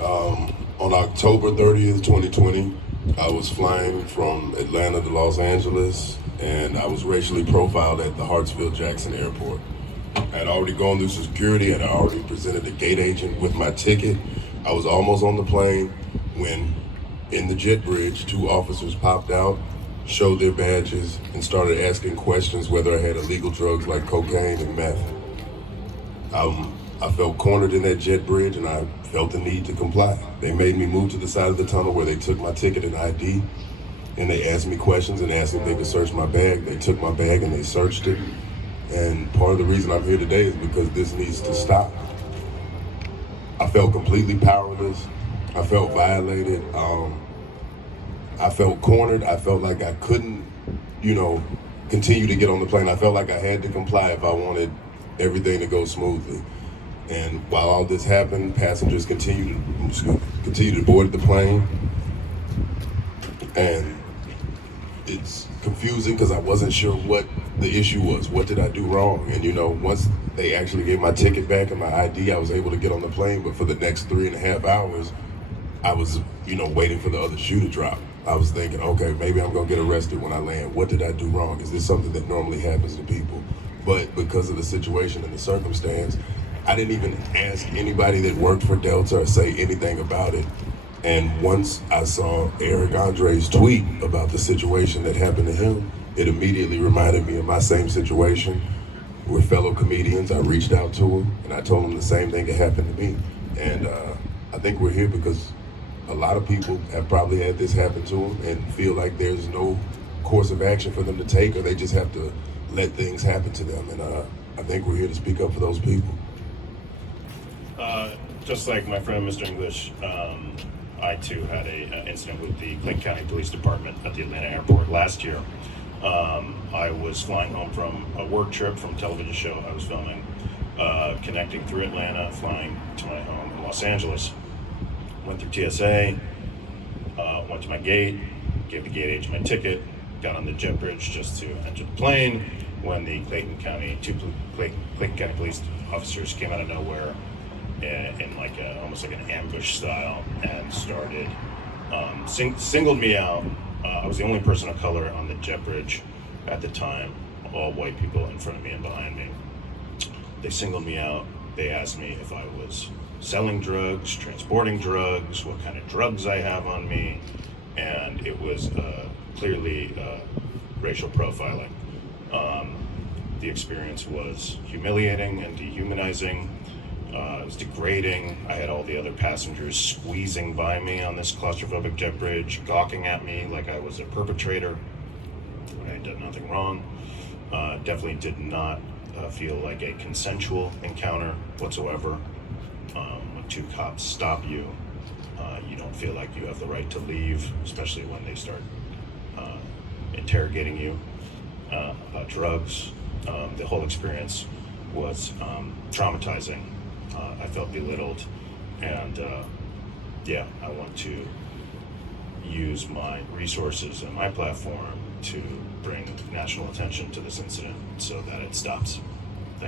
On October 30th, 2020, I was flying from Atlanta to Los Angeles, and I was racially profiled at the Hartsfield-Jackson Airport. I had already gone through security, and I already presented a gate agent with my ticket. I was almost on the plane when, in the jet bridge, two officers popped out, showed their badges, and started asking questions whether I had illegal drugs like cocaine and meth. I felt cornered in that jet bridge, and I felt the need to comply. They made me move to the side of the tunnel where they took my ticket and ID, and they asked me questions and asked if they could search my bag. They took my bag and they searched it. And part of the reason I'm here today is because this needs to stop. I felt completely powerless. I felt violated. I felt cornered. I felt like I couldn't, continue to get on the plane. I felt like I had to comply if I wanted everything to go smoothly. And while all this happened, passengers continued to board the plane. And it's confusing because I wasn't sure what the issue was. What did I do wrong? And once they actually gave my ticket back and my ID, I was able to get on the plane. But for the next 3.5 hours, I was, waiting for the other shoe to drop. I was thinking, okay, maybe I'm gonna get arrested when I land. What did I do wrong? Is this something that normally happens to people? But because of the situation and the circumstance, I didn't even ask anybody that worked for Delta or say anything about it. And once I saw Eric Andre's tweet about the situation that happened to him, it immediately reminded me of my same situation. We're fellow comedians. I reached out to him and I told him the same thing that happened to me. And I think we're here because a lot of people have probably had this happen to them and feel like there's no course of action for them to take, or they just have to let things happen to them. And I think we're here to speak up for those people. Just like my friend Mr. English, I too had an incident with the Clayton County Police Department at the Atlanta airport last year. I was flying home from a work trip from a television show I was filming, connecting through Atlanta, flying to my home in Los Angeles. Went through TSA, went to my gate, gave the gate agent my ticket, got on the jet bridge just to enter the plane when the Clayton County police officers came out of nowhere in like almost like an ambush style and started singled me out. I was the only person of color on the jet bridge at the time, all white people in front of me and behind me. They singled me out. They asked me if I was selling drugs, transporting drugs, what kind of drugs I have on me, and it was clearly racial profiling. The experience was humiliating and dehumanizing. It was degrading. I had all the other passengers squeezing by me on this claustrophobic jet bridge, gawking at me like I was a perpetrator when I had done nothing wrong. Definitely did not feel like a consensual encounter whatsoever. When two cops stop you, you don't feel like you have the right to leave, especially when they start interrogating you about drugs. The whole experience was traumatizing. I felt belittled, and I want to use my resources and my platform to bring national attention to this incident so that it stops.